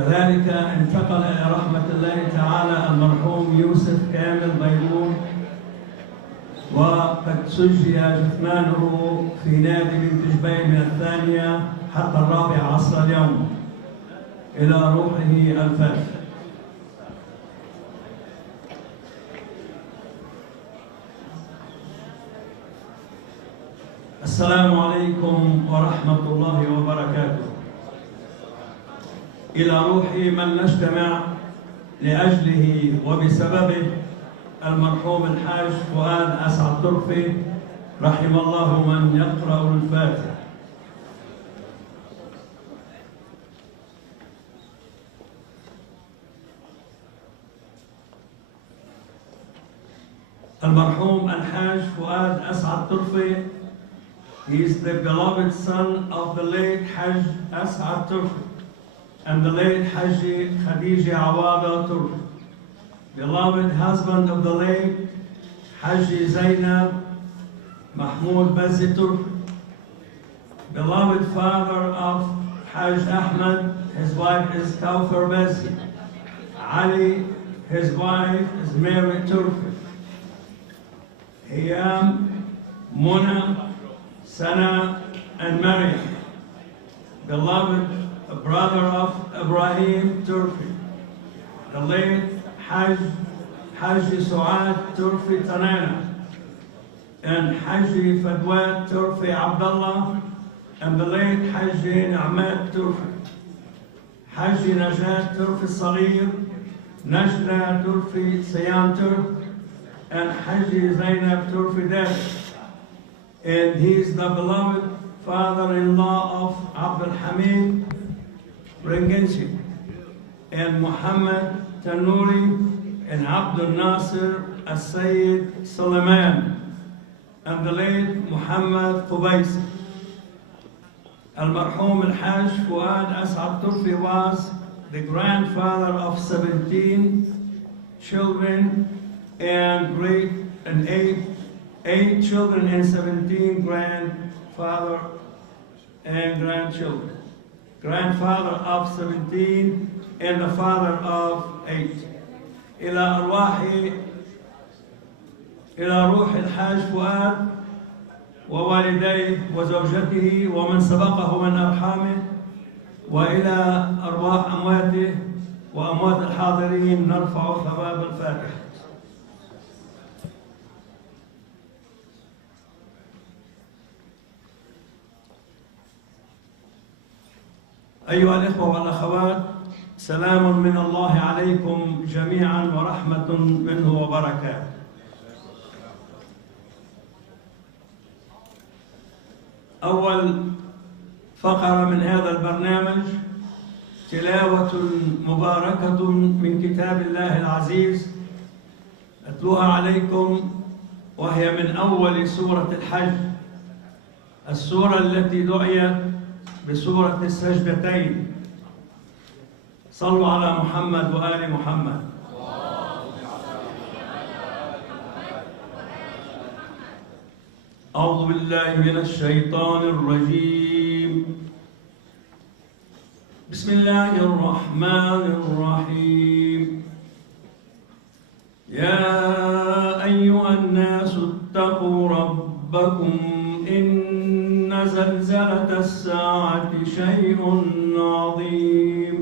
كذلك انتقل إلى رحمة الله تعالى المرحوم يوسف كامل بيروت، وقد سجي جثمانه في نادي بنت جبيل من الثانية حتى 4 عصر اليوم. إلى روحه الفاتحة. السلام عليكم ورحمة الله وبركاته. إلى روح من نجتمع لأجله وبسببه المرحوم الحاج فؤاد أسعد طرفة، رحم الله من يقرأ الفاتحة. المرحوم الحاج فؤاد أسعد طرفة. He is the beloved son of the late Hajj As'ad Turfe and the late Haji Khadija Awada Turfe. Beloved husband of the late Haji Zainab Mahmoud Bazi Turfe. Beloved father of Hajj Ahmed, his wife is Kawfar Bazi. Ali, his wife is Mary Turfe. Hiyam, Mona, Sana and Maryam, beloved brother of Ibrahim Turfe, the late Haji Suad Turfe Tanana, and Haji Fouad Turfe Abdullah, and the late Haji Ahmed Turfe, Haji Najat Turfe Saghir, Najla Turfe Sayan Turfe, and Haji Zainab Turfe Dash. And he is the beloved father-in-law of Abdul Hamid Rengensi and Muhammad Tanuri and Abdul Nasir Al-Sayyid Suleiman and the late Muhammad Qubaisi. Al-Marhum Al-Hajj Fouad As'ad Turfe was the grandfather of 17 children and eight children and 17 grandfather and grandchildren. Grandfather of 17 and the father of 8. إلى روح الحاج فؤاد ووالديه وزوجته ومن سبقه من أرحامه، وإلى أرواح أمواته وأموات الحاضرين نرفع ثواب الفاتحة. أيها الإخوة والأخوات، سلام من الله عليكم جميعا ورحمة منه وبركاته. أول فقرة من هذا البرنامج تلاوة مباركة من كتاب الله العزيز أتلوها عليكم، وهي من أول سورة الحج، السورة التي دعيت بسورة السجدتين. صلوا على محمد وآل محمد. أعوذ بالله من الشيطان الرجيم. بسم الله الرحمن الرحيم. يا أيها الناس اتقوا ربكم إن زلزلة الساعة شيء عظيم.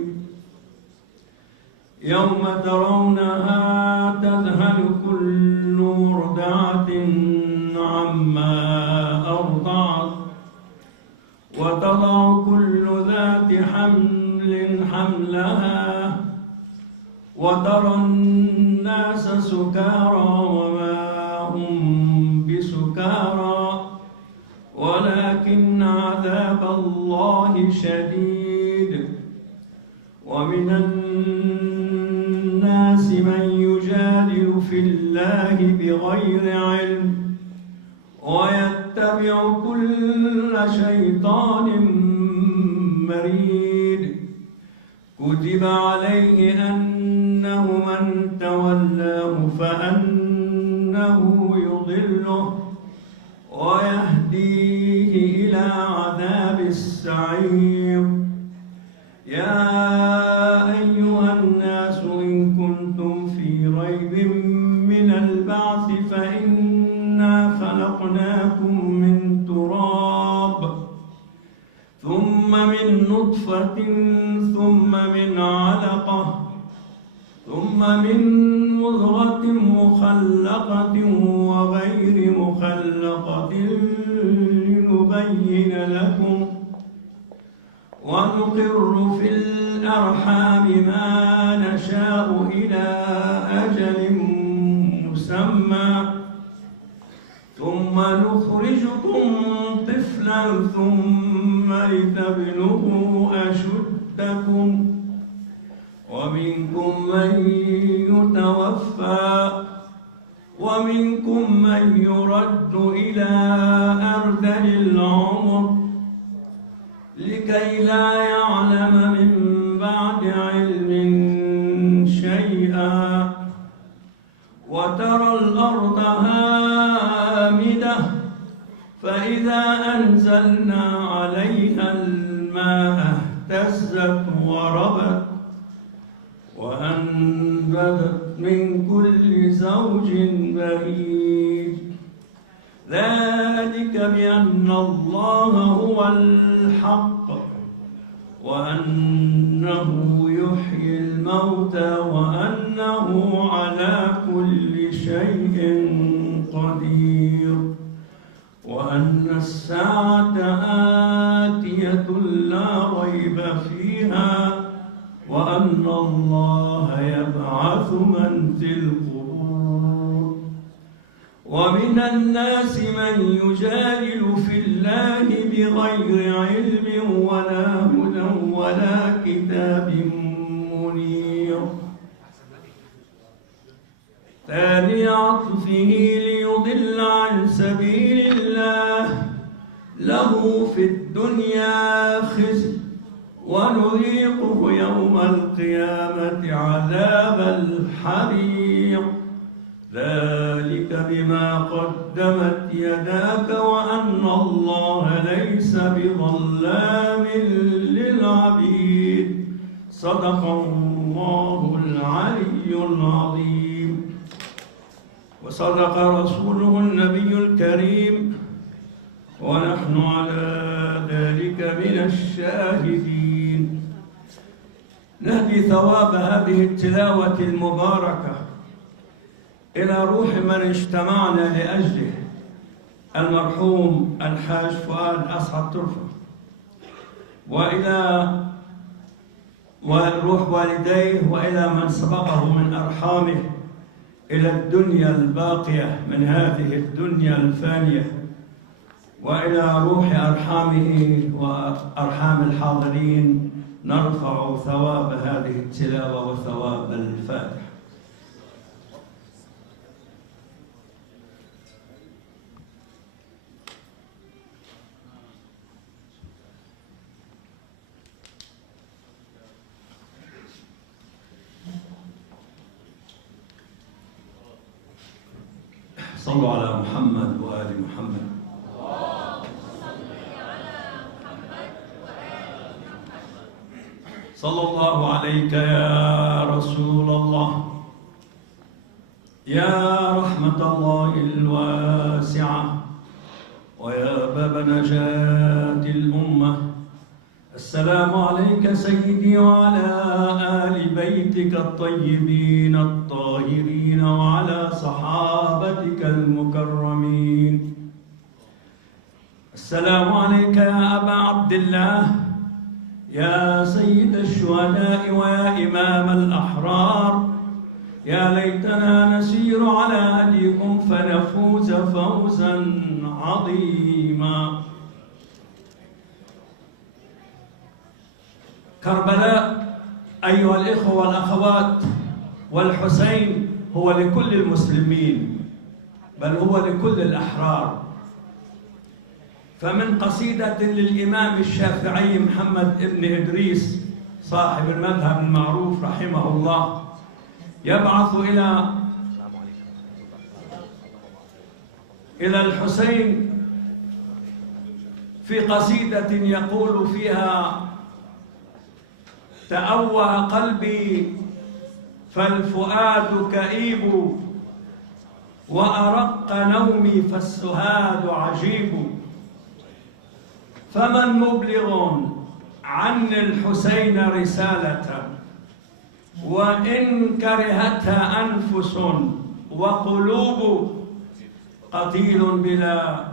يوم ترونها تذهل كل مرضعة عما أرضعت وتضع كل ذات حمل حملها وترى الناس سكارى وما هم بسكارى ولكن عذاب الله شديد. ومن الناس من يجادل في الله بغير علم ويتبع كل شيطان مريد. كتب عليه أنه من تولاه فأنه يضله ويهديه إلى عذاب السعير. يا من نطفة ثم من علقة ثم من مضغة مخلقة وغير مخلقة لنبين لكم ونقر في الأرحام ما نشاء إلى أجل مسمى ثم نخرجكم طفلا ثم لتبلغوا أشدكم ومنكم من يتوفى ومنكم من يرد إلى أرذل العمر لكي لا يعلم من بعد علم شيئا وترى الأرض هامدة فإذا أنزلنا عليها الماء اهتزت وربت وأنبتت من كل زوج بهيج ذلك بأن الله هو الحق وأنه يحيي الموتى وأنه على كل شيء قدير وأن الساعة آتية لا ريب فيها وأن الله يبعث من في القبور ومن الناس من يجادل في الله بغير علم ولا هدى ولا كتاب منير ثاني عطفه ليضل عن سبيل الله له في الدنيا خزي ونذيقه يوم القيامة عذاب الحريق ذلك بما قدمت يداك وأن الله ليس بظلام للعبيد صدق الله العلي العظيم وصدق رسوله النبي الكريم ونحن على ذلك من الشاهدين نهدي ثواب هذه التلاوة المباركة إلى روح من اجتمعنا لأجله المرحوم الحاج فؤاد أسعد طرفة وإلى روح والديه وإلى من سبقه من أرحامه إلى الدنيا الباقية من هذه الدنيا الفانية وإلى روح أرحامه وأرحام الحاضرين نرفع ثواب هذه التلاوة وثواب الفاتحة. صلوا على محمد وآل محمد. صلى الله عليك يا رسول الله يا رحمة الله الواسعة ويا باب نجاة الأمة. السلام عليك سيدي وعلى آل بيتك الطيبين الطاهرين وعلى صحابتك المكرمين. السلام عليك يا أبا عبد الله يا سيد الشهداء ويا إمام الأحرار. يا ليتنا نسير على هديكم فنفوز فوزا عظيما. كربلاء أيها الإخوة والأخوات والحسين هو لكل المسلمين بل هو لكل الأحرار. فمن قصيدة للإمام الشافعي محمد ابن إدريس صاحب المذهب المعروف رحمه الله يبعث إلى الحسين في قصيدة يقول فيها: تأوه قلبي فالفؤاد كئيب وأرق نومي فالسهاد عجيب. فمن مبلغ عن الحسين رسالة وإن كرهتها أنفس وقلوب قتيل بلا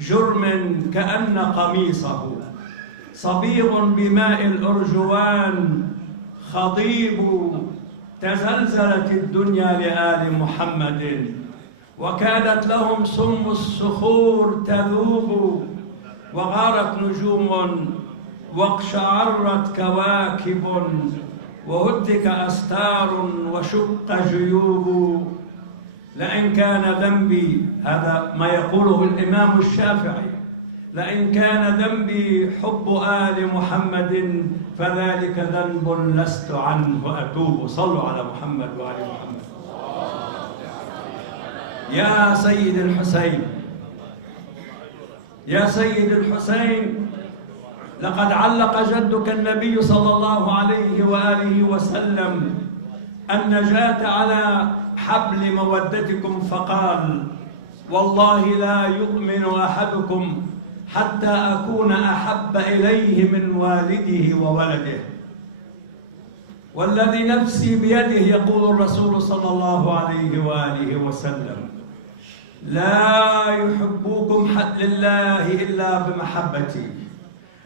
جرم كأن قميصه صبيغ بماء الأرجوان خضيب تزلزلت الدنيا لآل محمد وكادت لهم سم الصخور تذوب وغارت نجوم واقشعرت كواكب وهتك أستار وشق جيوب لئن كان ذنبي، هذا ما يقوله الإمام الشافعي، لئن كان ذنبي حب آل محمد فذلك ذنب لست عنه أتوب. صلوا على محمد وآل محمد. يا سيد الحسين، يا سيد الحسين، لقد علق جدك النبي صلى الله عليه وآله وسلم النجاة على حبل مودتكم فقال: والله لا يؤمن أحدكم حتى أكون أحب إليه من والده وولده. والذي نفسي بيده يقول الرسول صلى الله عليه وآله وسلم: لا يحبوكم لله إلا بمحبتي،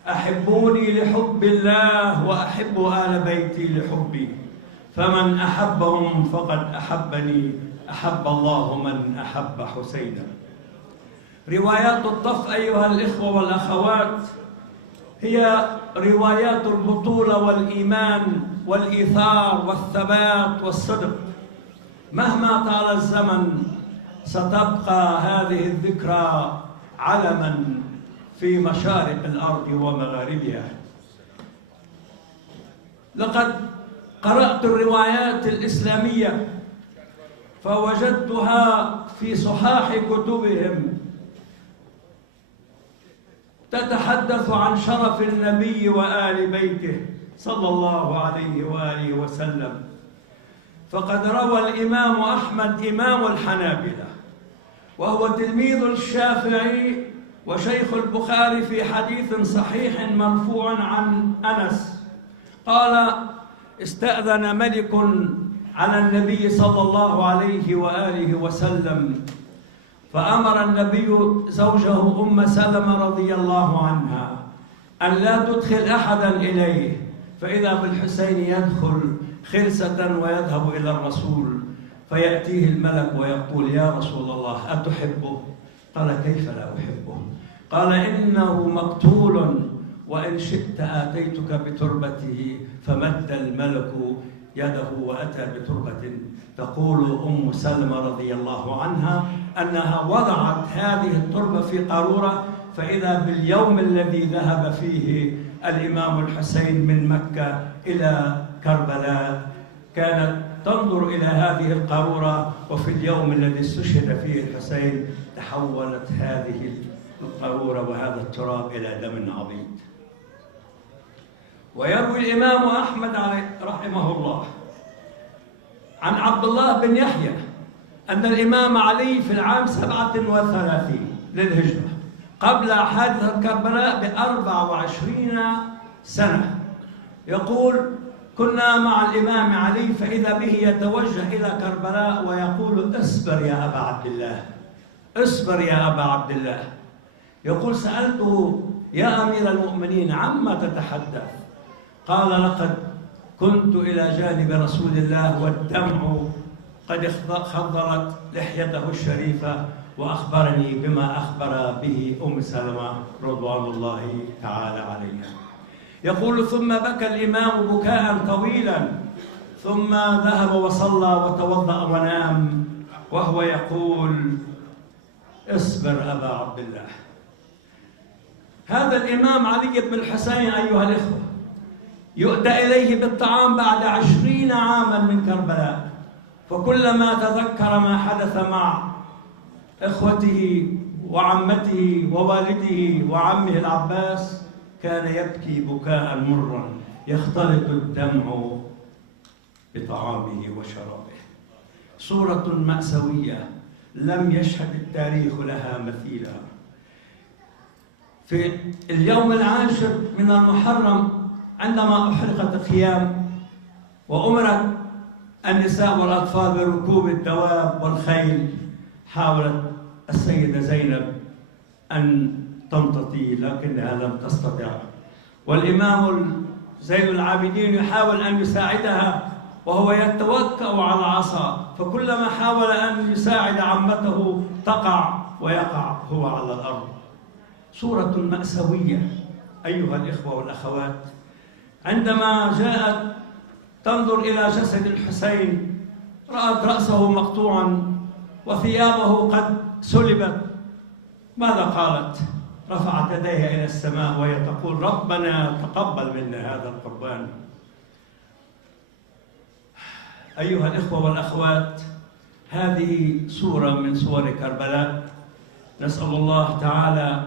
أحبوني لحب الله وأحب آل بيتي لحبي، فمن أحبهم فقد أحبني، أحب الله من أحب حسينا. روايات الطف أيها الإخوة والأخوات هي روايات البطولة والإيمان والإيثار والثبات والصدق. مهما طال الزمن ستبقى هذه الذكرى علما في مشارق الأرض ومغاربها. لقد قرأت الروايات الإسلامية فوجدتها في صحاح كتبهم تتحدث عن شرف النبي وآل بيته صلى الله عليه وآله وسلم. فقد روى الإمام أحمد إمام الحنابلة وهو تلميذ الشافعي وشيخ البخاري في حديث صحيح مرفوع عن أنس قال: استأذن ملك على النبي صلى الله عليه وآله وسلم فأمر النبي زوجه أم سلمة رضي الله عنها أن لا تدخل أحدا إليه، فإذا بالحسين يدخل خلسة ويذهب إلى الرسول فيأتيه الملك ويقول: يا رسول الله أتحبه؟ قال: كيف لا أحبه؟ قال: إنه مقتول وإن شئت آتيتك بتربته. فمد الملك يده وأتى بتربة. تقول أم سلمة رضي الله عنها أنها وضعت هذه التربة في قارورة، فإذا باليوم الذي ذهب فيه الإمام الحسين من مكة إلى كربلاء كانت تنظر إلى هذه القارورة، وفي اليوم الذي استشهد فيه الحسين تحولت هذه القارورة وهذا التراب إلى دم عظيم. ويروي الإمام أحمد رحمه الله عن عبد الله بن يحيى أن الإمام علي في العام 37 للهجرة قبل حادثة كربلاء ب24 سنة يقول: كنا مع الإمام علي فإذا به يتوجه إلى كربلاء ويقول: اصبر يا أبا عبد الله، اصبر يا أبا عبد الله. يقول: سألته: يا أمير المؤمنين عما تتحدث؟ قال: لقد كنت إلى جانب رسول الله والدمع قد خضرت لحيته الشريفة وأخبرني بما أخبر به أم سلمة رضوان الله تعالى عليها. يقول: ثم بكى الإمام بكاء طويلا ثم ذهب وصلى وتوضأ ونام وهو يقول: اصبر أبا عبد الله. هذا الإمام علي بن الحسين أيها الإخوة يؤتى إليه بالطعام بعد 20 عاما من كربلاء، فكلما تذكر ما حدث مع إخوته وعمته ووالده وعمه العباس كان يبكي بكاء مرا يختلط الدمع بطعامه وشرابه. صورة مأساوية لم يشهد التاريخ لها مثيلا. في اليوم 10 من المحرم عندما أحرقت الخيام وأمرت النساء والأطفال بركوب الدواب والخيل، حاولت السيدة زينب أن تمتطي لكنها لم تستطع، والإمام زين العابدين يحاول أن يساعدها وهو يتوكأ على العصا، فكلما حاول أن يساعد عمته تقع ويقع هو على الأرض. صورة مأساوية أيها الإخوة والأخوات. عندما جاءت تنظر إلى جسد الحسين رأت رأسه مقطوعا وثيابه قد سلبت، ماذا قالت؟ رفعت يديها إلى السماء وهي تقول: ربنا تقبل منا هذا القربان. أيها الإخوة والأخوات، هذه صورة من صور كربلاء. نسأل الله تعالى،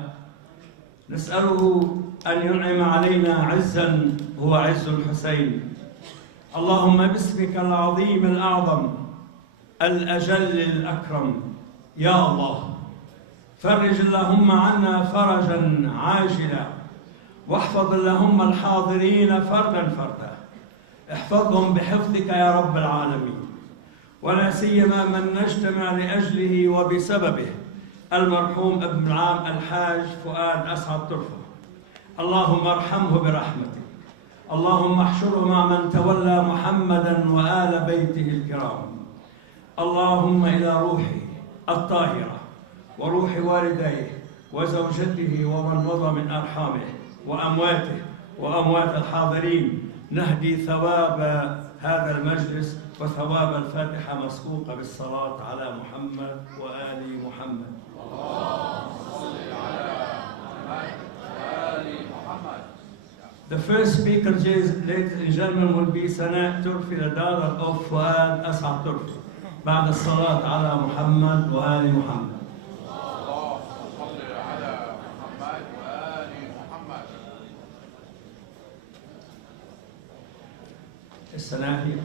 نسأله أن ينعم علينا عزا هو عز الحسين. اللهم باسمك العظيم الأعظم الأجل الأكرم يا الله، فرج اللهم عنا فرجا عاجلا، واحفظ اللهم الحاضرين فردا فردا، احفظهم بحفظك يا رب العالمين، ولا سيما من نجتمع لأجله وبسببه المرحوم ابن العام الحاج فؤاد أسعد طرفة. اللهم ارحمه برحمتك، اللهم احشره مع من تولى محمدا وآل بيته الكرام. اللهم إلى روحه الطاهرة وروح والديه وزوجته ومن مضى من أرحامه وأمواته وأموات الحاضرين نهدي ثواب هذا المجلس وثواب الفاتحة مسبوقة بالصلاة على محمد وآل محمد. اللهم صل على محمد وآل محمد. The first speaker, ladies and gentlemen, will be Sana Turfe, the daughter of Fouad Asad Turfe. بعد الصلاة على محمد وآل محمد. اللهم صل على محمد وآل محمد. السنة هي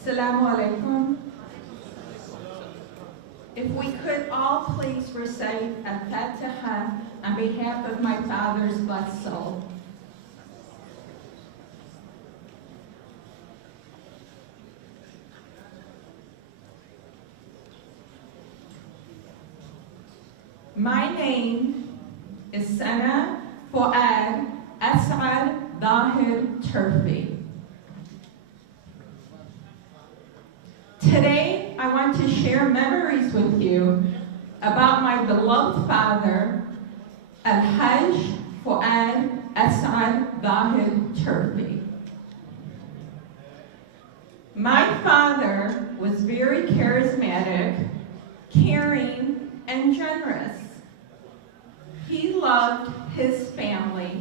Assalamu alaikum. If we could all please recite Al-Fatiha on behalf of my father's blessed soul. My name is Sana Fouad As'ad Turfe. Today, I want to share memories with you about my beloved father, الحاج فؤاد أسعد Turfe. My father was very charismatic, caring, and generous. He loved his family,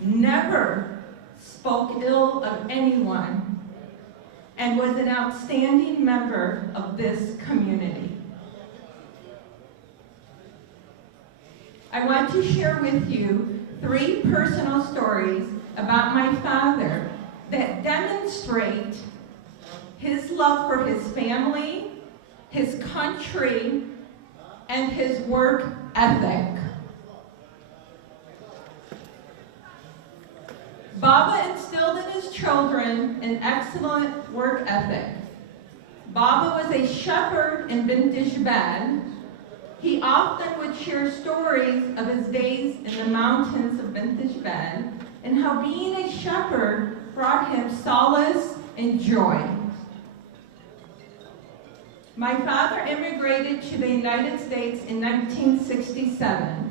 never spoke ill of anyone, and was an outstanding member of this community. I want to share with you 3 personal stories about my father that demonstrate his love for his family, his country, and his work ethic. Baba instilled in his children an excellent work ethic. Baba was a shepherd in Bint Jabal. He often would share stories of his days in the mountains of Bint Jabal and how being a shepherd brought him solace and joy. My father immigrated to the United States in 1967.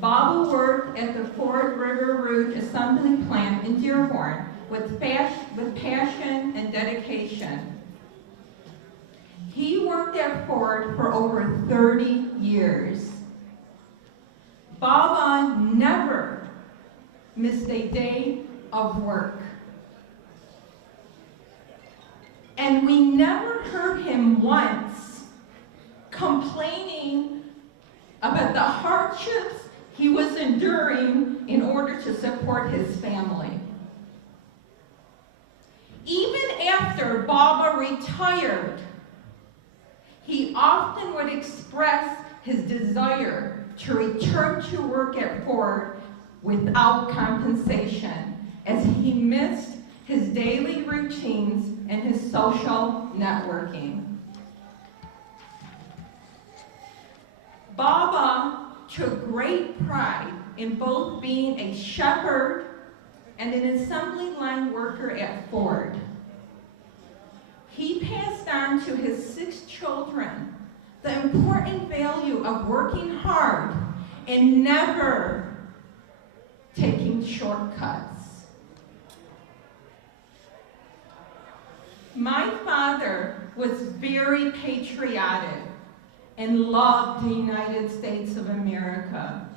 Baba worked at the Ford River Rouge assembly plant in Dearborn with passion and dedication. He worked at Ford for over 30 years. Baba never missed a day of work. And we never heard him once complaining about the hardships he was enduring in order to support his family. Even after Baba retired, he often would express his desire to return to work at Ford without compensation, as he missed his daily routines and his social networking. Baba took great pride in both being a shepherd and an assembly line worker at Ford. He passed on to his 6 children the important value of working hard and never taking shortcuts. My father was very patriotic and loved the United States of America.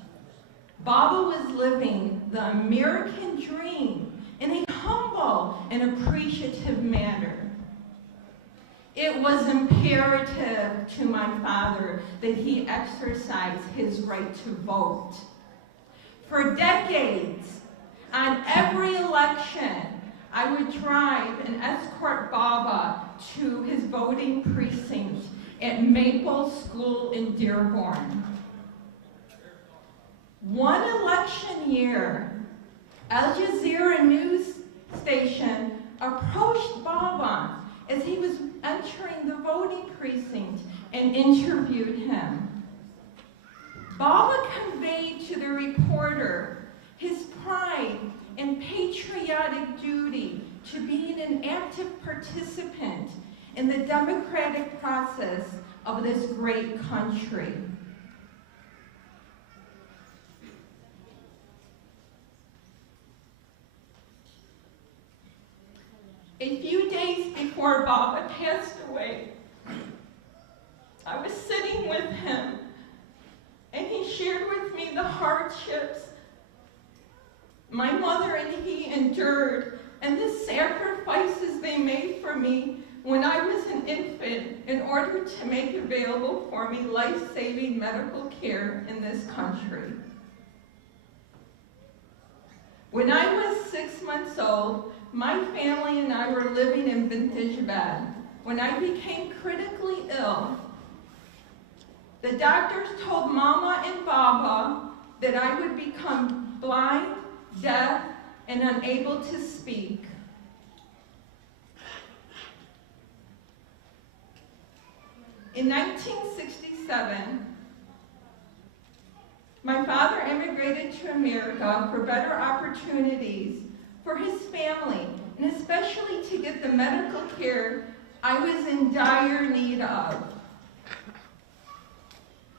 Baba was living the American dream in a humble and appreciative manner. It was imperative to my father that he exercise his right to vote. For decades, on every election, I would drive and escort Baba to his voting precinct at Maple School in Dearborn. One election year, Al Jazeera news station approached Baba as he was entering the voting precinct and interviewed him. Baba conveyed to the reporter his pride and patriotic duty to being an active participant in the democratic process of this great country. A few days before Baba passed away, I was sitting with him, and he shared with me the hardships my mother and he endured, and the sacrifices they made for me when I was an infant in order to make available for me life-saving medical care in this country. When I was 6 months old, my family and I were living in vintage bed when I became critically ill. The doctors told Mama and Baba that I would become blind, deaf, and unable to speak. In 1967, my father immigrated to America for better opportunities for his family, and especially to get the medical care I was in dire need of.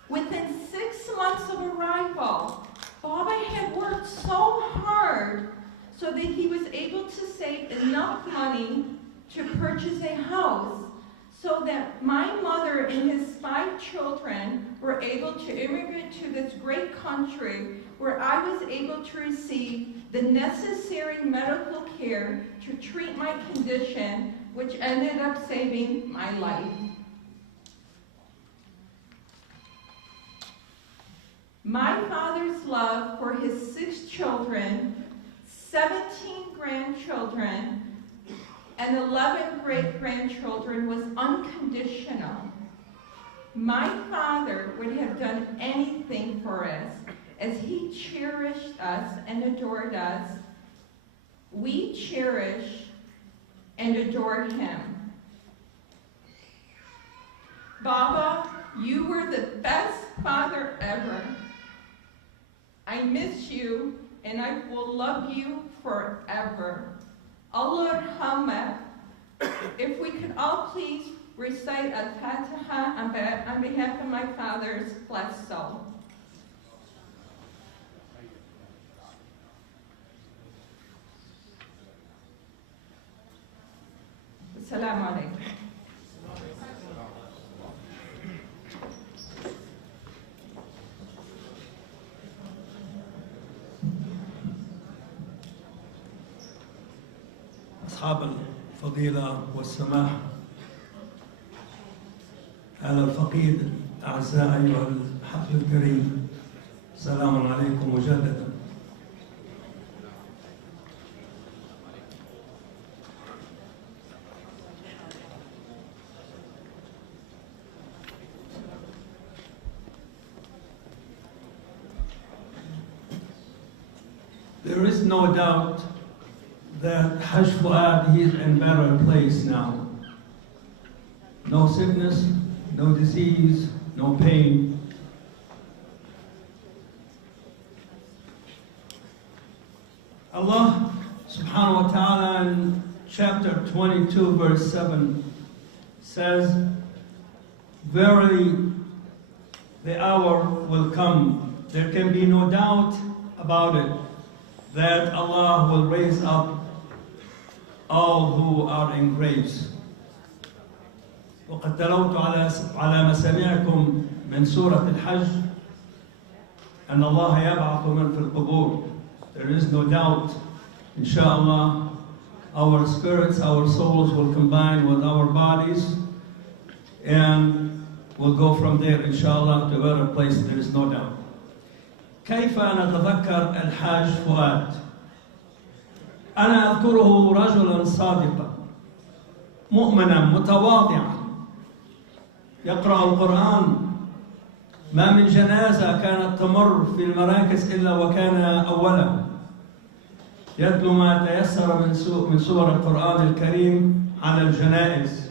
Within 6 months of arrival, Baba had worked so hard so that he was able to save enough money to purchase a house so that my mother and his 5 children were able to immigrate to this great country where I was able to receive the necessary medical care to treat my condition, which ended up saving my life. My father's love for his 6 children, 17 grandchildren, and 11 great-grandchildren was unconditional. My father would have done anything for us, as he cherished us and adored us. We cherish and adore him. Baba, you were the best father ever. I miss you, and I will love you forever. Allah Rahmah. If we could all please recite Al-Fatiha on behalf of my father's blessed soul. Assalamu alaikum. أصحاب الفضيلة والسماحة، على الفقيد أعزائي أيها الحفل الكريم، السلام عليكم مجددا. There is no doubt that Hajj Fouad, he is in a better place now. No sickness, no disease, no pain. Allah subhanahu wa ta'ala in chapter 22 verse 7 says, "Verily the hour will come, there can be no doubt about it, that Allah will raise up all who are in graves." وقد تلوت على مسامعكم من سورة الحج أن الله يبعث من في القبور. There is no doubt, inshallah, our spirits, our souls will combine with our bodies and we'll go from there, inshallah, to a better place. There is no doubt. كيف نتذكر الحاج فؤاد؟ أنا أذكره رجلا صادقا مؤمنا متواضعا يقرأ القرآن. ما من جنازة كانت تمر في المراكز إلا وكان أولا يتلو ما تيسر من سور القرآن الكريم على الجنائز.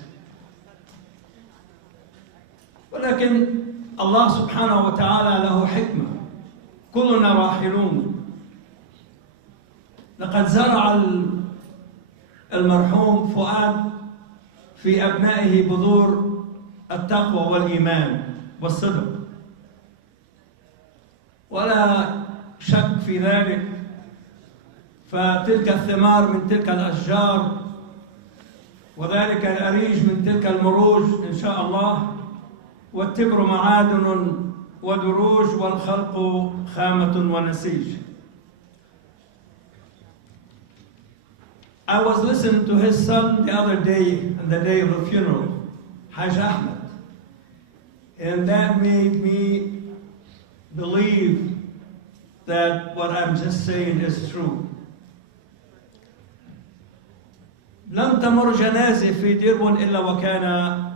ولكن الله سبحانه وتعالى له حكمة، كلنا راحلون. لقد زرع المرحوم فؤاد في أبنائه بذور التقوى والإيمان والصدق، ولا شك في ذلك. فتلك الثمار من تلك الأشجار وذلك الأريج من تلك المروج إن شاء الله، والتبر معادن ودروج والخلق خامة ونسيج. I was listening to his son the other day, on the day of the funeral, Hajj Ahmed, and that made me believe that what I'm just saying is true. لم تمر جنازة في ديربون إلا وكان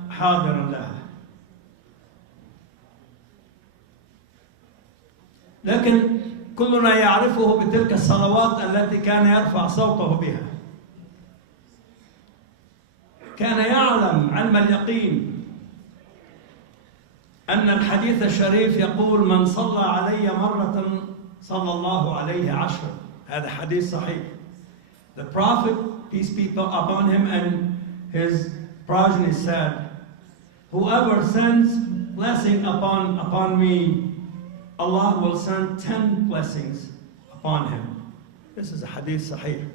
حاضرا لها. لكن كلنا يعرفه بتلك الصلوات التي كان يرفع صوته بها. كان يعلم علم اليقين أن الحديث الشريف يقول: من صلى علي مرة صلى الله عليه عشرا. هذا حديث صحيح. The Prophet, peace be upon him, and his progeny said, whoever sends blessing upon me, Allah will send 10 blessings upon him. This is a hadith sahih.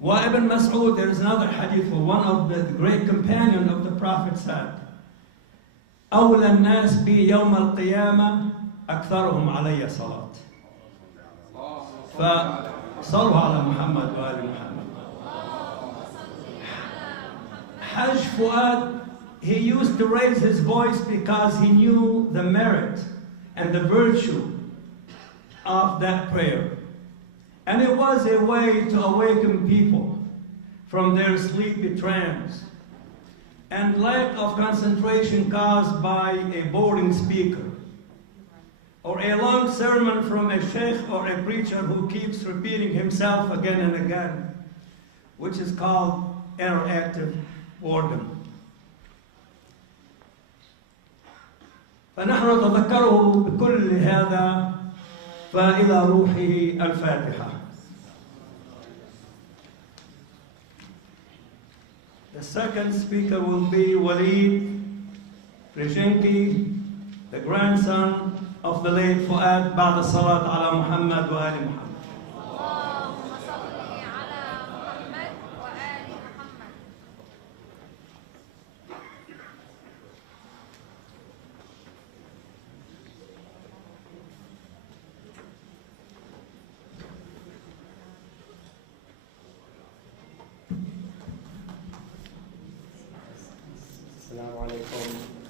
Wa Ibn Mas'ud, there is another hadith where one of the great companion of the Prophet said, أولى الناس بي يوم القيامة أكثرهم علي صلاة. فصلوا على محمد وآل محمد. Hajj Fouad, he used to raise his voice because he knew the merit and the virtue of that prayer. And it was a way to awaken people from their sleepy trance and lack of concentration caused by a boring speaker or a long sermon from a sheikh or a preacher who keeps repeating himself again and again, which is called interactive boredom. فنحن نتذكره بكل هذا. فإلى روحه الفاتحة. The second speaker will be Walid Reshenki, the grandson of the late Fouad, بعد الصلاة على محمد وآل محمد. السلام عليكم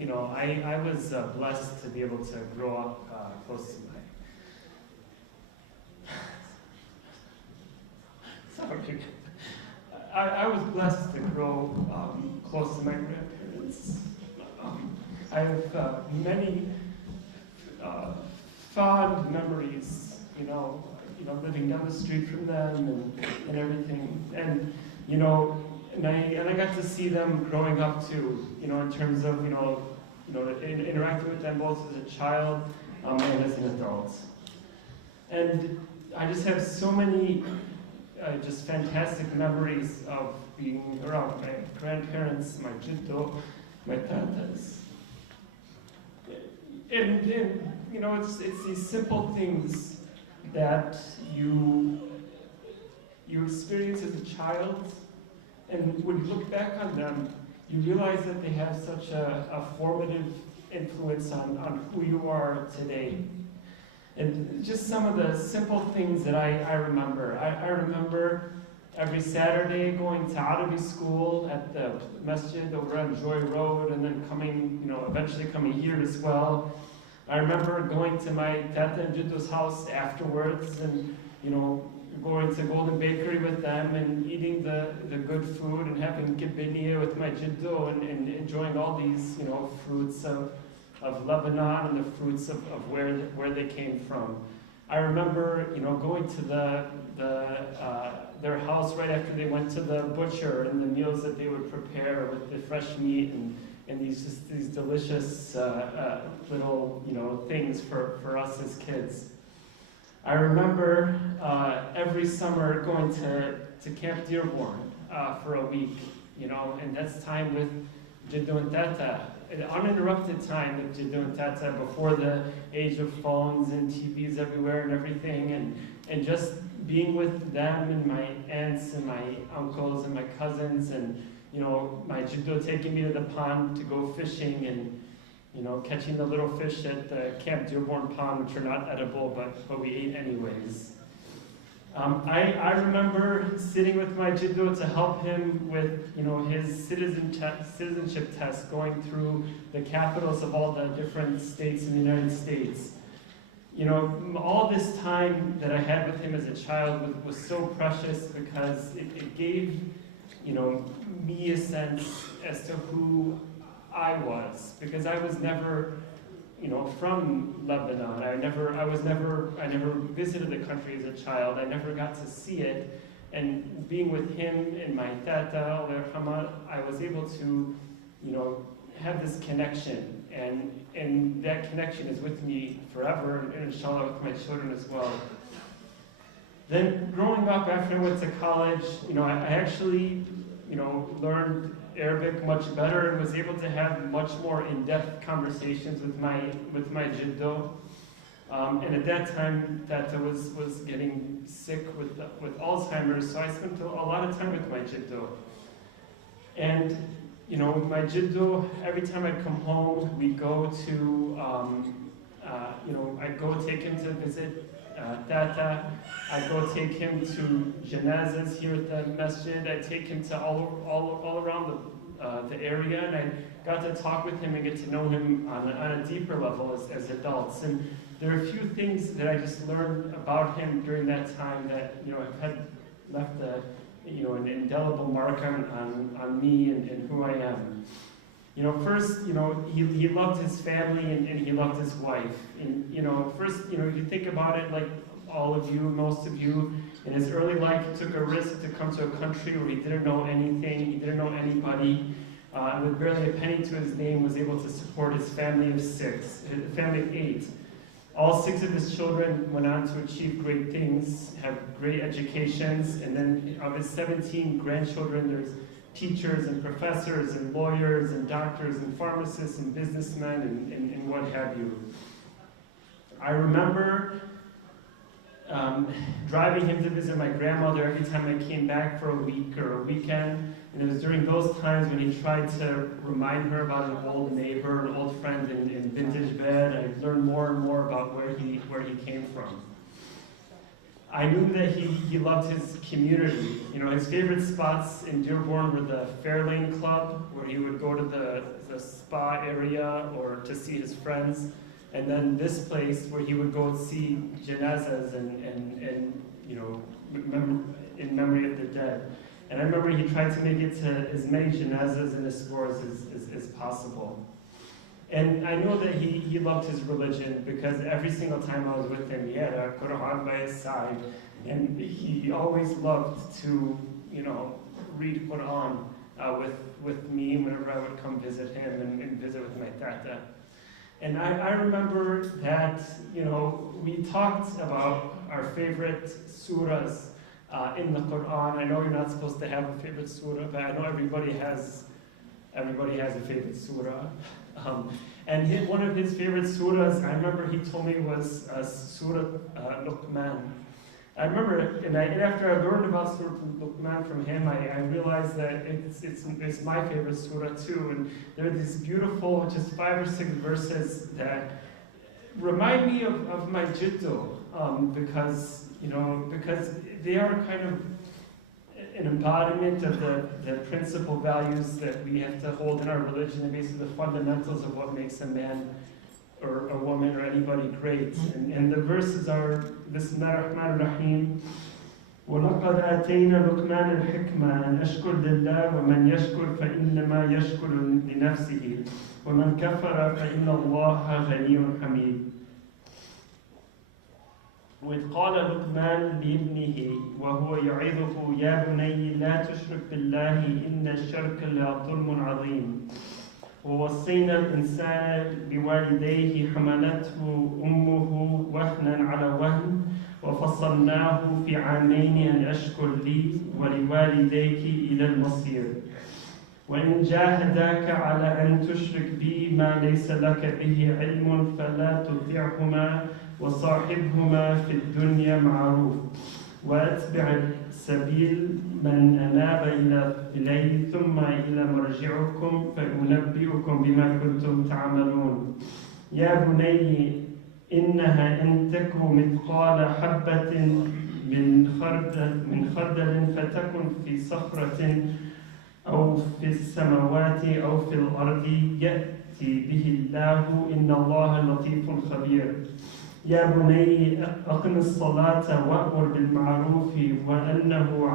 you know, I was blessed to be able to grow up close to my... Sorry. I was blessed to grow close to my grandparents. I have many fond memories, you know, living down the street from them and everything, and you know, and I got to see them growing up too, you know, in terms of interacting with them both as a child and as an adult, and I just have so many just fantastic memories of being around my grandparents, my jiddo, my tatas. And you know, it's these simple things that you experience as a child, and when you look back on them, you realize that they have such a formative influence on who you are today. And just some of the simple things that I remember. I remember every Saturday going to Arabi school at the masjid over on Joy Road, and then coming, you know, eventually coming here as well. I remember going to my tata and jiddo's house afterwards, and you know, going to Golden Bakery with them and eating the good food and having kibiniya with my jiddo and enjoying all these, you know, fruits of Lebanon and the fruits of where they came from. I remember, you know, going to their house right after they went to the butcher, and the meals that they would prepare with the fresh meat and these delicious little, you know, things for us as kids. I remember every summer going to Camp Dearborn for a week, you know, and that's time with jiddo and tata. An uninterrupted time with jiddo and tata before the age of phones and TVs everywhere and everything, and just being with them and my aunts and my uncles and my cousins, and you know, my jiddo taking me to the pond to go fishing, and you know, catching the little fish at the Camp Dearborn pond, which are not edible, but we ate anyways. I remember sitting with my jiddo to help him with, you know, his citizenship test, going through the capitals of all the different states in the United States. You know, all this time that I had with him as a child was so precious, because it gave, you know, me a sense as to who I was, because I was never, you know, from Lebanon. I never visited the country as a child. I never got to see it. And being with him and my tata, I was able to, you know, have this connection. And that connection is with me forever, and inshallah with my children as well. Then growing up, after I went to college, you know, I actually, you know, learned Arabic much better and was able to have much more in-depth conversations with my jiddo. And at that time, Tata was getting sick with Alzheimer's, so I spent a lot of time with my jiddo. And you know, my jiddo, every time I come home, we go to, you know, I go take him to visit Tata. I go take him to janazas here at the masjid. I take him to all around the area, and I got to talk with him and get to know him on a deeper level as adults. And there are a few things that I just learned about him during that time that, you know, have left an indelible mark on me and who I am. You know, first, you know, he loved his family and he loved his wife. And, you know, first, you know, if you think about it, like all of you, most of you, in his early life, he took a risk to come to a country where he didn't know anything, he didn't know anybody, with barely a penny to his name, was able to support his family of 6, a family of 8. All 6 of his children went on to achieve great things, have great educations, and then of his 17 grandchildren, there's teachers and professors and lawyers and doctors and pharmacists and businessmen and what have you. I remember driving him to visit my grandmother every time I came back for a week or a weekend, and it was during those times when he tried to remind her about an old neighbor, an old friend in vintage bed. I learned more and more about where he came from. I knew that he loved his community. You know, his favorite spots in Dearborn were the Fairlane Club, where he would go to the spa area or to see his friends, and then this place where he would go see janazas and you know, in memory of the dead. And I remember he tried to make it to as many janazas and Esbouhs as possible. And I know that he loved his religion because every single time I was with him, he had a Quran by his side, and he always loved to, you know, read Quran with me whenever I would come visit him and visit with my tata. And I remember that, you know, we talked about our favorite surahs in the Quran. I know you're not supposed to have a favorite surah, but I know everybody has a favorite surah. And one of his favorite surahs, I remember he told me, was Surah Luqman. I remember, and after I learned about Surah Luqman from him, I realized that it's my favorite surah too. And there are these beautiful, just 5 or 6 verses that remind me of my jiddo, because they are kind of an embodiment of the principal values that we have to hold in our religion, and basically the fundamentals of what makes a man or a woman or anybody great. And the verses are, Bismillah ar-Rahman ar-Rahim, وَلَقَدْ آتَيْنَا لُقْمَانَ الْحِكْمَةَ أَنْ أَشْكُرْ لِلَّهِ وَمَنْ يَشْكُرْ فَإِنَّمَا يَشْكُرُ لِنَفْسِهِ وَمَنْ كَفَرَ فَإِنَّ اللَّهَ غَنِيٌّ حَمِيدٌ. وإذ قال لقمان لابنه وهو يعظه يا بني لا تشرك بالله إن الشرك لظلم عظيم ووصينا الإنسان بوالديه حملته أمه وهنا على وهن وفصلناه في عامين أن أشكر لي ولوالديك إلى المصير وإن جاهداك على أن تشرك بي ما ليس لك به علم فلا تطعهما وصاحبهما في الدنيا معروف واتبع سبيل من أناب إليه ثم إلى مرجعكم فأنبئكم بما كنتم تعملون يا بني إنها إن تك مثقال حبة من خردل فتكن في صخرة أو في السماوات أو في الأرض يأتي به الله إن الله لطيف خبير يا بني أقم الصلاة وأمر بالمعروف وأنهى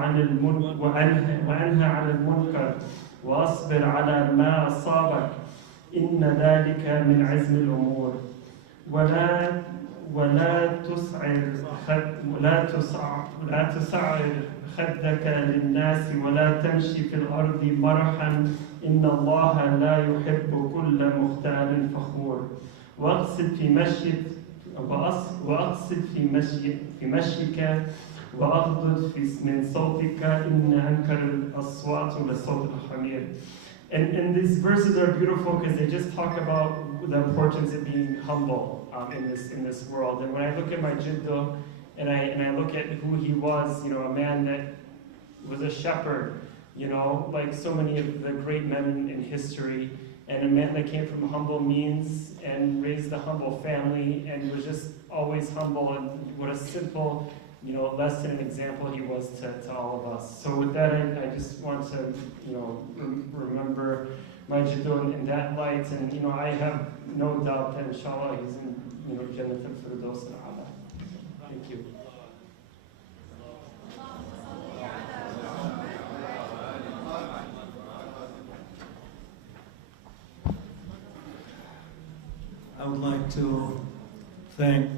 عن المنكر وأصبر على ما أصابك إن ذلك من عزم الأمور ولا تصعر خدك للناس ولا تمشي في الأرض مرحا إن الله لا يحب كل مختال فخور واقصد في مشيك وأغضض من صوتك إن أنكر الأصوات لصوت الحمير. And these verses are beautiful because they just talk about the importance of being humble in this world. And when I look at my jiddo and I look at who he was, you know, a man that was a shepherd, you know, like so many of the great men in history, and a man that came from humble means and raised a humble family and was just always humble, and what a simple, you know, lesson and example he was to all of us. So with that, I just want to, you know, remember my jiddo in that light, and you know, I have no doubt that inshallah he's in, you know, Jannat al-Firdaus al-A'la. Thank you. I would like to thank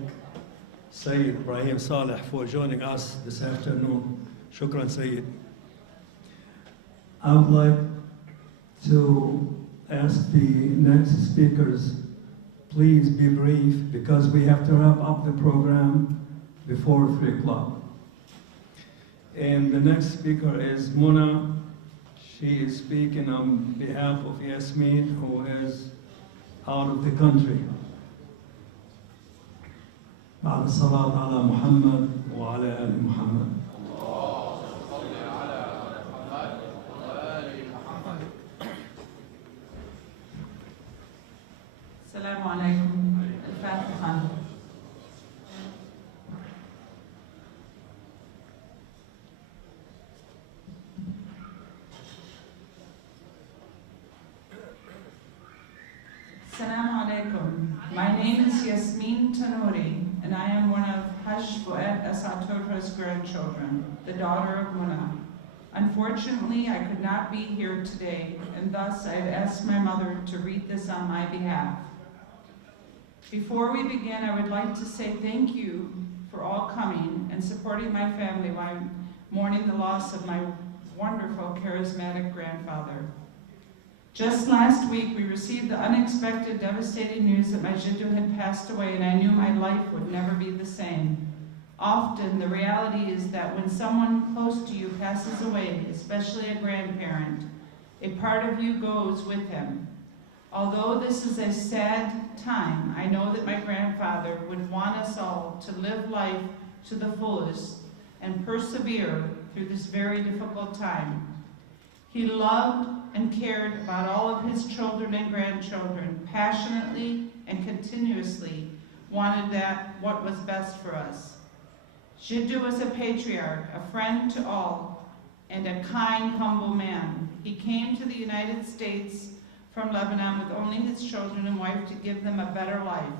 Sayyid Ibrahim Saleh for joining us this afternoon. Shukran, Sayyid. I would like to ask the next speakers, please be brief because we have to wrap up the program before 3 o'clock. And the next speaker is Muna. She is speaking on behalf of Yasmin, who is out of the country. بعد الصلاة على محمد وعلى آل محمد. السلام عليكم. الفاتحة. Assalamu alaikum. My name is Yasmin Tanuri, and I am one of Hajj Fouad Assad's grandchildren, the daughter of Muna. Unfortunately, I could not be here today, and thus I've asked my mother to read this on my behalf. Before we begin, I would like to say thank you for all coming and supporting my family while mourning the loss of my wonderful, charismatic grandfather. Just last week, we received the unexpected, devastating news that my Jiddu had passed away, and I knew my life would never be the same. Often, the reality is that when someone close to you passes away, especially a grandparent, a part of you goes with him. Although this is a sad time, I know that my grandfather would want us all to live life to the fullest and persevere through this very difficult time. He loved and cared about all of his children and grandchildren, passionately and continuously wanted that what was best for us. Jiddu was a patriarch, a friend to all, and a kind, humble man. He came to the United States from Lebanon with only his children and wife to give them a better life.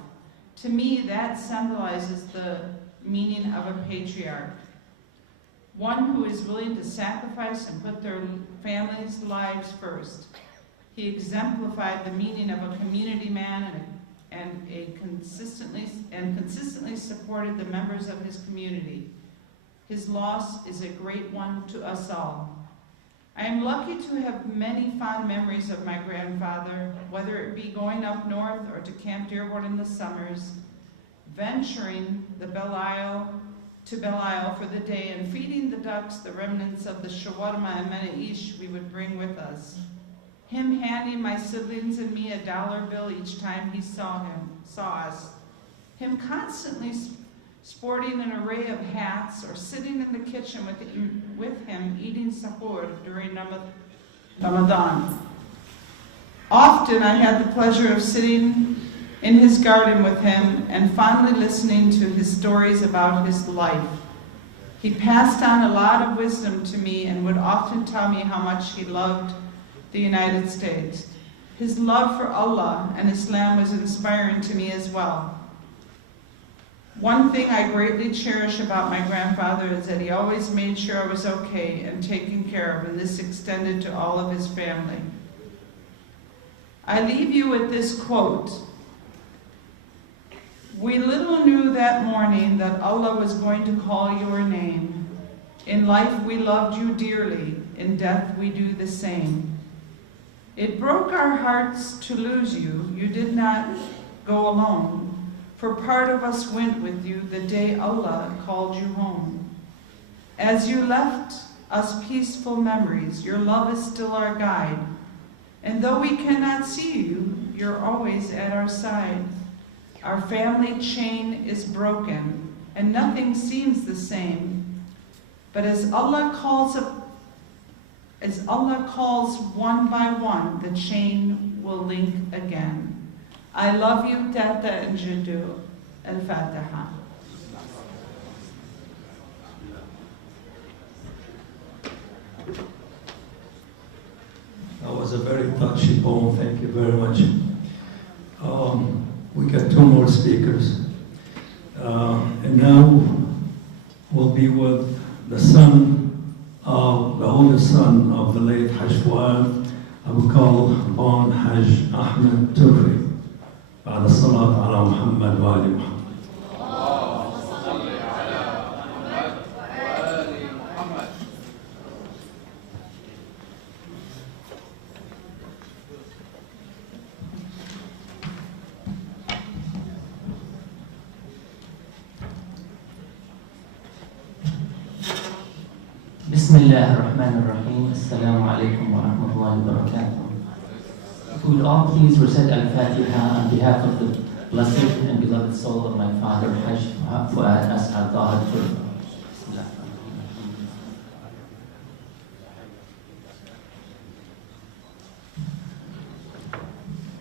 To me, that symbolizes the meaning of a patriarch. One who is willing to sacrifice and put their family's lives first. He exemplified the meaning of a community man and consistently supported the members of his community. His loss is a great one to us all. I am lucky to have many fond memories of my grandfather, whether it be going up north or to Camp Dearborn in the summers, venturing to Belle Isle for the day and feeding the ducks the remnants of the shawarma and menaish we would bring with us. Him handing my siblings and me a $1 bill each time he saw us. Him constantly sporting an array of hats or sitting in the kitchen with him eating sahur during Ramadan. Often I had the pleasure of sitting in his garden with him and fondly listening to his stories about his life. He passed on a lot of wisdom to me and would often tell me how much he loved the United States. His love for Allah and Islam was inspiring to me as well. One thing I greatly cherish about my grandfather is that he always made sure I was okay and taken care of, and this extended to all of his family. I leave you with this quote. We little knew that morning that Allah was going to call your name. In life we loved you dearly, in death we do the same. It broke our hearts to lose you. You did not go alone, for part of us went with you the day Allah called you home. As you left us peaceful memories, your love is still our guide. And though we cannot see you, you're always at our side. Our family chain is broken, and nothing seems the same. But as Allah calls one by one, the chain will link again. I love you, Tata and Jiddu. Al-Fatiha. That was a very touchy poem. Thank you very much. We got two more speakers. And now we'll be with the oldest son of the late Hajj Fouad. I will call upon Hajj Ahmed Turfe. بعد الصلاة على محمد وآل محمد. بسم الله الرحمن الرحيم. السلام عليكم ورحمة الله وبركاته. If we would all please recite Al-Fatiha on behalf of the blessed and beloved soul of my father, Hajj Fouad As'ad.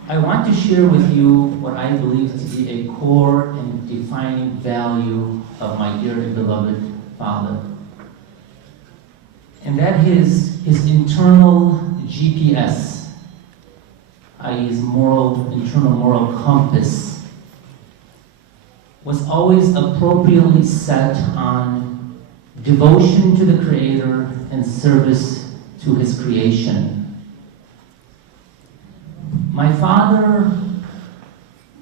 I want to share with you what I believe to be a core and defining value of my dear and beloved father. And that is his internal GPS. i.e. his internal moral compass, was always appropriately set on devotion to the Creator and service to his creation. My father,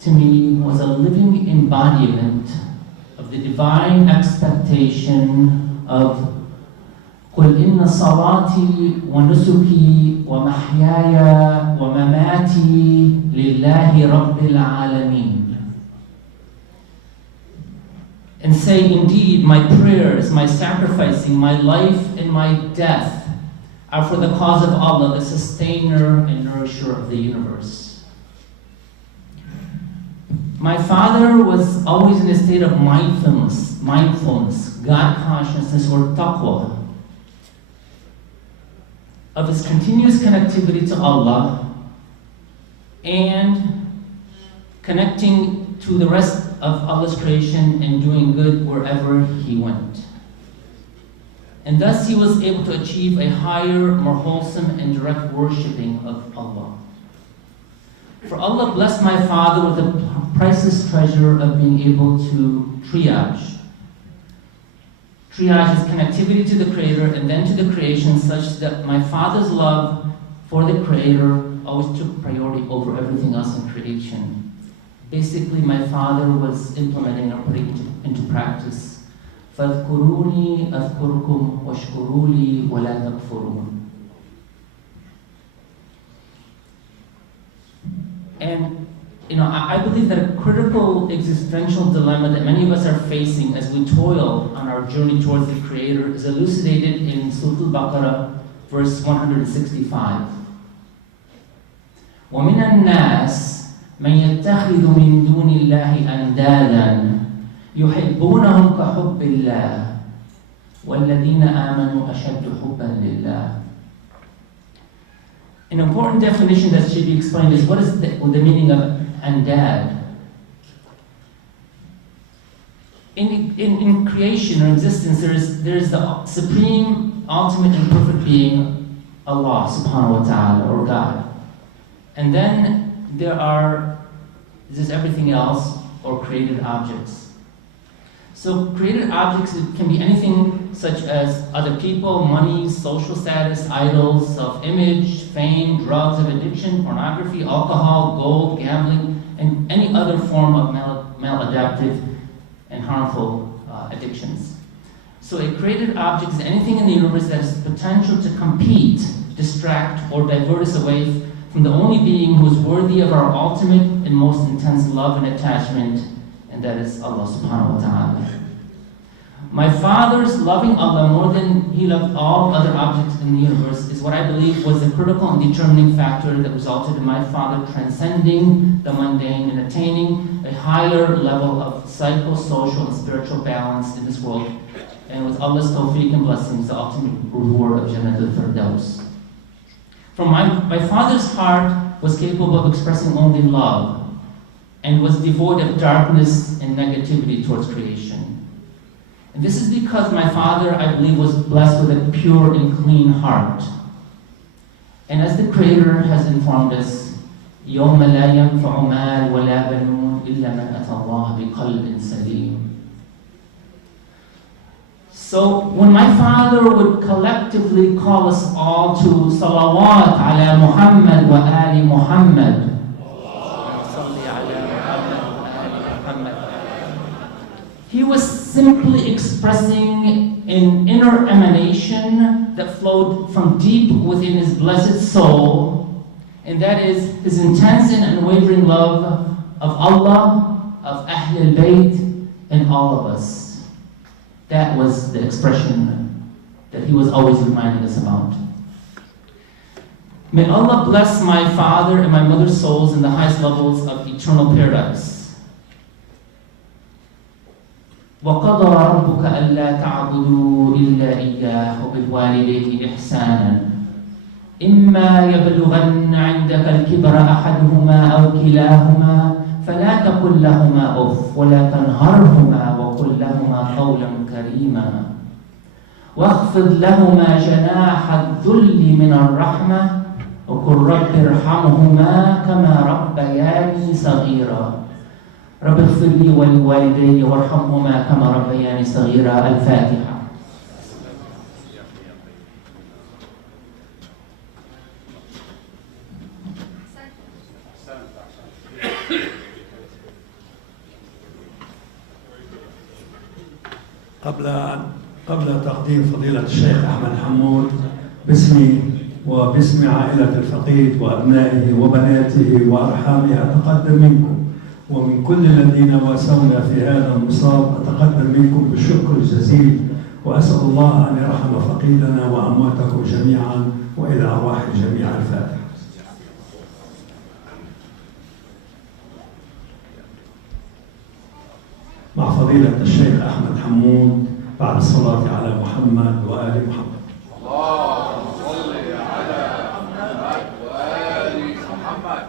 to me, was a living embodiment of the divine expectation of قل إن صلاتي ونسكي ومحياي ومماتي لله رب العالمين. And say, indeed, my prayers, my sacrificing, my life and my death are for the cause of Allah, the sustainer and nourisher of the universe. My father was always in a state of mindfulness, God consciousness, or taqwa, of his continuous connectivity to Allah and connecting to the rest of Allah's creation and doing good wherever he went. And thus he was able to achieve a higher, more wholesome and direct worshipping of Allah. For Allah blessed my father with the priceless treasure of being able to triage his connectivity to the Creator and then to the creation, such that my father's love for the Creator always took priority over everything else in creation. Basically, my father was implementing or putting into practice فَاذْكُرُونِي أَذْكُرْكُمْ وَاشْكُرُوا لِي وَلَا تَكْفُرُونَ. And I believe that a critical existential dilemma that many of us are facing as we toil on our journey towards the Creator is elucidated in Surah Al-Baqarah, verse 165. وَمِنَ النَّاسِ مَنْ يَتَّخِذُ مِنْ دُونِ اللَّهِ أَنْدَادًا يُحِبُّونَهُمْ كَحُبِّ اللَّهِ وَالَّذِينَ آمَنُوا أَشَدُّ حُبًّا لِلَّهِ. An important definition that should be explained is what is the meaning of andad. In creation or existence, there's the supreme, ultimate, and perfect being, Allah subhanahu wa ta'ala, or God. And then there's everything else, or created objects. So created objects, it can be anything such as other people, money, social status, idols, self-image, fame, drugs of addiction, pornography, alcohol, gold, gambling, and any other form of maladaptive and harmful addictions. So a created object is anything in the universe that has potential to compete, distract, or divert us away from the only being who is worthy of our ultimate and most intense love and attachment, and that is Allah subhanahu wa ta'ala. My father's loving Allah more than he loved all other objects in the universe is what I believe was the critical and determining factor that resulted in my father transcending the mundane and attaining a higher level of psycho-social and spiritual balance in this world, and with Allah's tawfiq and blessings, the ultimate reward of Jannat al-Firdaus. For my father's heart was capable of expressing only love and was devoid of darkness and negativity towards creation. And this is because my father, I believe, was blessed with a pure and clean heart. And as the Creator has informed us, يَوْمَ لَا يَنْفَعُ مَالٌ وَلَا بَنُونَ إِلَّا مَنْ أَتَى اللَّهَ بِقَلْبٍ سَلِيمٍ. So when my father would collectively call us all to salawat ala Muhammad wa ali Muhammad, he was simply expressing an inner emanation that flowed from deep within his blessed soul, and that is his intense and unwavering love of Allah, of Ahl al-Bayt, and all of us. That was the expression that he was always reminding us about. May Allah bless my father and my mother's souls in the highest levels of eternal paradise. وَقَضَى رَبُّكَ أَلَّا تَعْبُدُوا إِلَّا إِيَّاهُ وَبِالْوَالِدَيْنِ إِحْسَانًا إِمَّا يَبْلُغَنَّ عِندَكَ الْكِبَرَ أَحَدُهُمَا أَوْ كِلَاهُمَا فَلَا تَقُل لَّهُمَا أُفٍّ وَلَا تَنْهَرْهُمَا وَقُل لَّهُمَا قَوْلًا كَرِيمًا وَاخْفِضْ لَهُمَا جَنَاحَ الذُّلِّ مِنَ الرَّحْمَةِ وقل رب ارحمهما كما ربياني صغيرا. رب اغفر لي ولوالدي وارحمهما كما ربياني صغيرا. الفاتحة. قبل تقديم فضيلة الشيخ أحمد حمود باسمي وباسم عائلة الفقيد وأبنائه وبناته وأرحامه أتقدم منكم ومن كل الذين واسونا في هذا المصاب، أتقدم منكم بالشكر الجزيل، وأسأل الله أن يرحم فقيدنا وأمواتكم جميعا وإلى أرواح الجميع. الفاتحة. مع فضيلة الشيخ أحمد حمود بعد الصلاة على محمد وآل محمد. اللهم صل على محمد وآل محمد.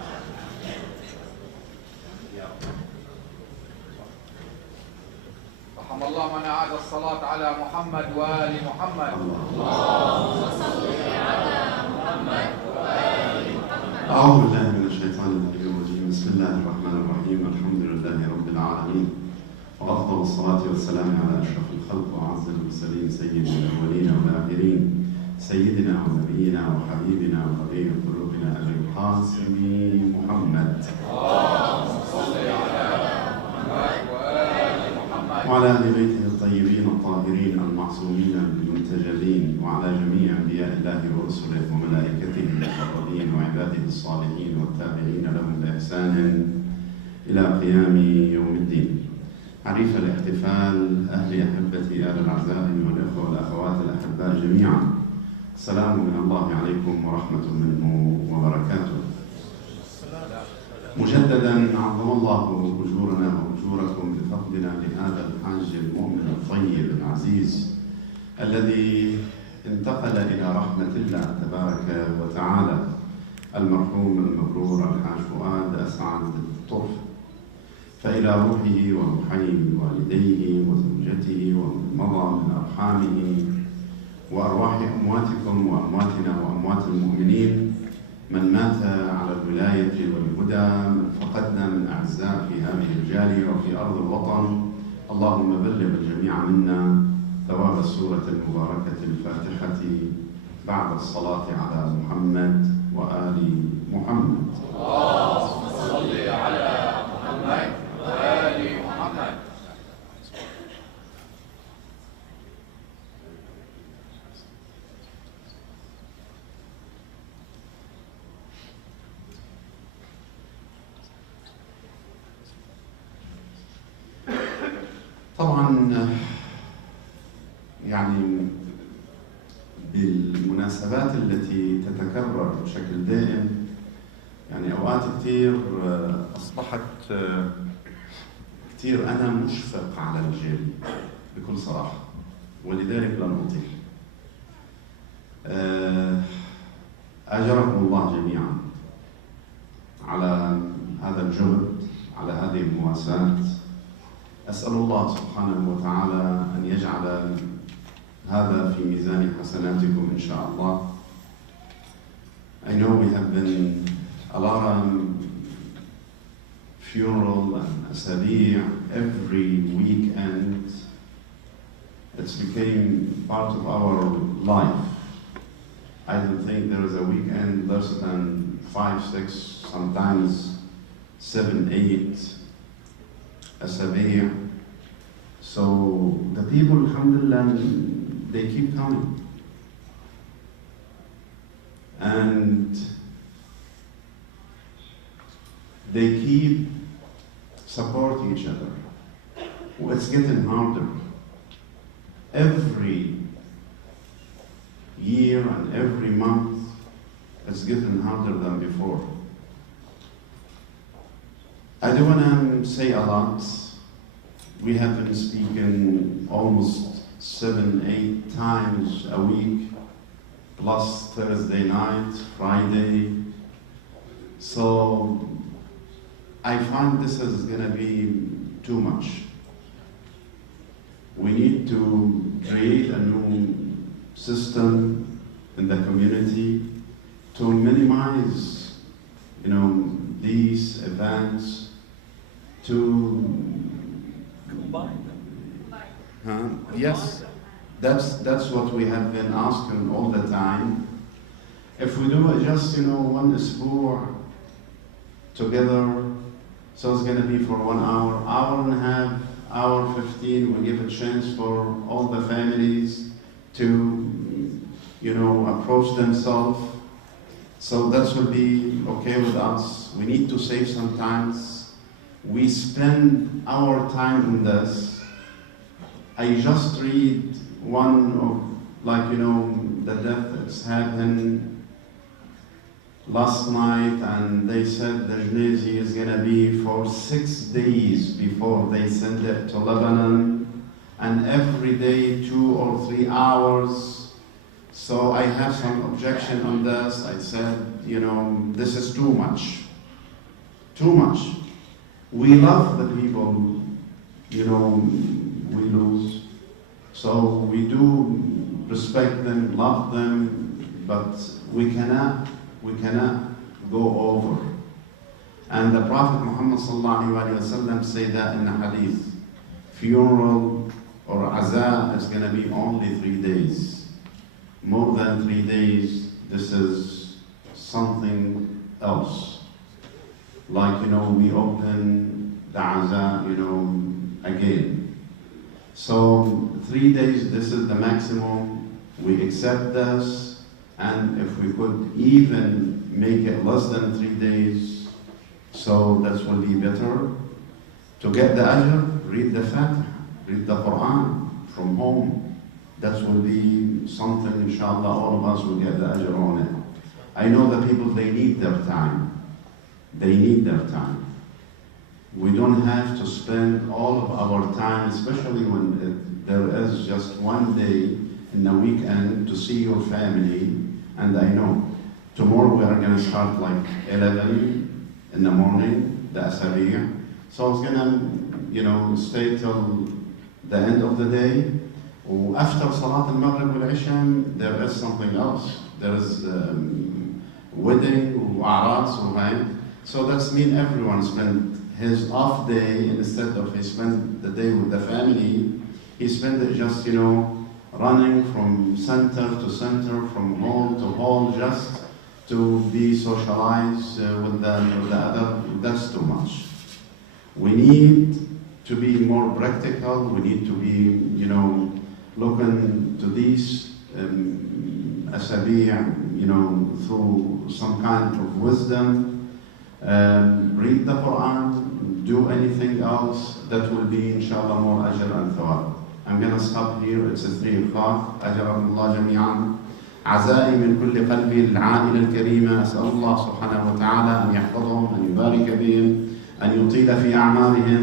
رحم الله من أعاد الصلاة على محمد وآل محمد. اللهم صل على محمد وآل محمد. أعوذ بالله من الشيطان الرجيم. بسم الله الرحمن الرحيم. الحمد لله رب العالمين، وأفضل الصلاة والسلام على أشرف الخلق وأعز المرسلين سيد الأولين والآخرين، سيدنا ونبينا وحبيبنا وحبيب قلوبنا أبي القاسم محمد. اللهم صل على محمد وآل محمد. وعلى آل بيته الطيبين الطاهرين المعصومين المنتجبين، وعلى جميع أنبياء الله ورسله وملائكته المقربين وعباده الصالحين والتابعين لهم بإحسان إلى قيام يوم الدين. عريف الاحتفال، أهلي أحبتي آل العزائم والإخوة والأخوات الأحباء جميعا، السلام من الله عليكم ورحمة منه وبركاته. مجددا عظم الله أجورنا وأجوركم بفضلنا لهذا الحاج المؤمن الطيب العزيز الذي انتقل إلى رحمة الله تبارك وتعالى، المرحوم المبرور الحاج فؤاد أسعد طرفة، فإلى روحه وروحي والديه وزوجته ومن مضى من أرحامه وأرواح أمواتكم وأمواتنا وأموات المؤمنين، من مات على الولاية والهدى، من فقدنا من أعزاء في هذه الجالية وفي أرض الوطن. اللهم بلغ الجميع منا ثواب السورة المباركة الفاتحة بعد الصلاة على محمد وآل محمد. اللهم صل على محمد وآل محمد. طبعا يعني بالمناسبات التي تتكرر بشكل دائم، يعني أوقات كثير أصبحت كثير أنا مشفق على الجالية بكل صراحة، ولذلك لن أطيل. أجركم الله جميعا على هذا الجهد، على هذه المواساة. أسأل الله سبحانه وتعالى أن يجعل هذا في ميزان حسناتكم إن شاء الله. I know we have been a lot of funeral and أسابيع every weekend. It's became part of our life. I don't think there is a weekend less than 5, 6, sometimes 7, 8 أسابيع. So the people, alhamdulillah, they keep coming. And they keep supporting each other. It's getting harder. Every year and every month, it's getting harder than before. I don't want to say a lot. We have been speaking almost 7, 8 times a week, plus Thursday night, Friday. So I find this is going to be too much. We need to create a new system in the community to minimize, these events, to Combine them. yes, that's what we have been asking all the time. If we do just one اسبوع together, so it's going to be for 1 hour, hour and a half, hour 15. We give a chance for all the families to approach themselves. So that will be okay with us. We need to save some time. We spend our time on this. I just read one of the death that's happened last night, and they said the Jnazi is going to be for 6 days before they send it to Lebanon, and every day 2 or 3 hours. So I have some objection on this. I said, this is too much. Too much. We love the people, we lose. So we do respect them, love them, but we cannot go over. And the Prophet Muhammad said that in the hadith. Funeral or azaa is going to be only 3 days. More than 3 days, this is something else. Like, we open the azaa, again. So 3 days, this is the maximum. We accept this. And if we could even make it less than 3 days, so that will be better. To get the ajr, read the Fatiha, read the Quran from home. That will be something, inshallah, all of us will get the ajr on it. I know the people, they need their time. They need their time. We don't have to spend all of our time, especially when there is just 1 day in the weekend to see your family. And I know tomorrow we are going to start like 11 in the morning, the asabiyah. So it's going to, stay till the end of the day. After Salat al-Maghrib wal-Isha, there is something else. There is wedding, a'ras, so that means everyone spend his off day, instead of he spend the day with the family, he spend it just, running from center to center, from hall to hall, just to be socialized with the other. That's too much. We need to be more practical. We need to be, looking to these asabi', through some kind of wisdom. Read the Quran, do anything else that will be, inshallah, more ajr and thawab. I'm going to stop here. It's 3 o'clock. أجركم الله جميعا. أعزائي من كل قلبي العائلة الكريمة، أسأل الله سبحانه وتعالى أن يحفظهم، أن يبارك بهم، أن يطيل في أعمارهم،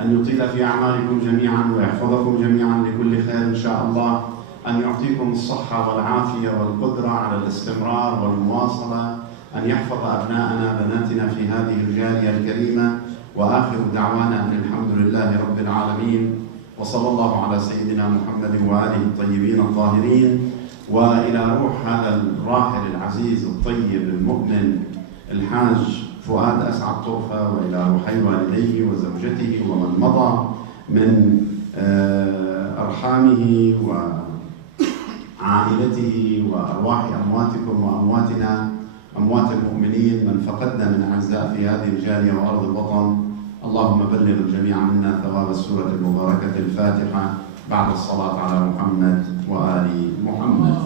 أن يطيل في أعماركم جميعا، ويحفظكم جميعا لكل خير إن شاء الله، أن يعطيكم الصحة والعافية والقدرة على الاستمرار والمواصلة، أن يحفظ أبناءنا بناتنا في هذه الجالية الكريمة، وآخر دعوانا أن الحمد لله رب العالمين، وصلى الله على سيدنا محمد وآله الطيبين الطاهرين. وإلى روح هذا الراحل العزيز الطيب المؤمن الحاج فؤاد أسعد طرفة، وإلى روحي والديه وزوجته ومن مضى من أرحامه وعائلته، وأرواح أمواتكم وأمواتنا، أموات المؤمنين من فقدنا من أعزاء في هذه الجالية وأرض الوطن. اللهم بلغ الجميع منا ثواب السورة المباركة الفاتحة بعد الصلاة على محمد وآل محمد.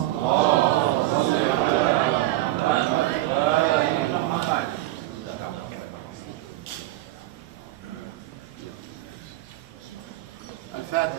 الفاتحة.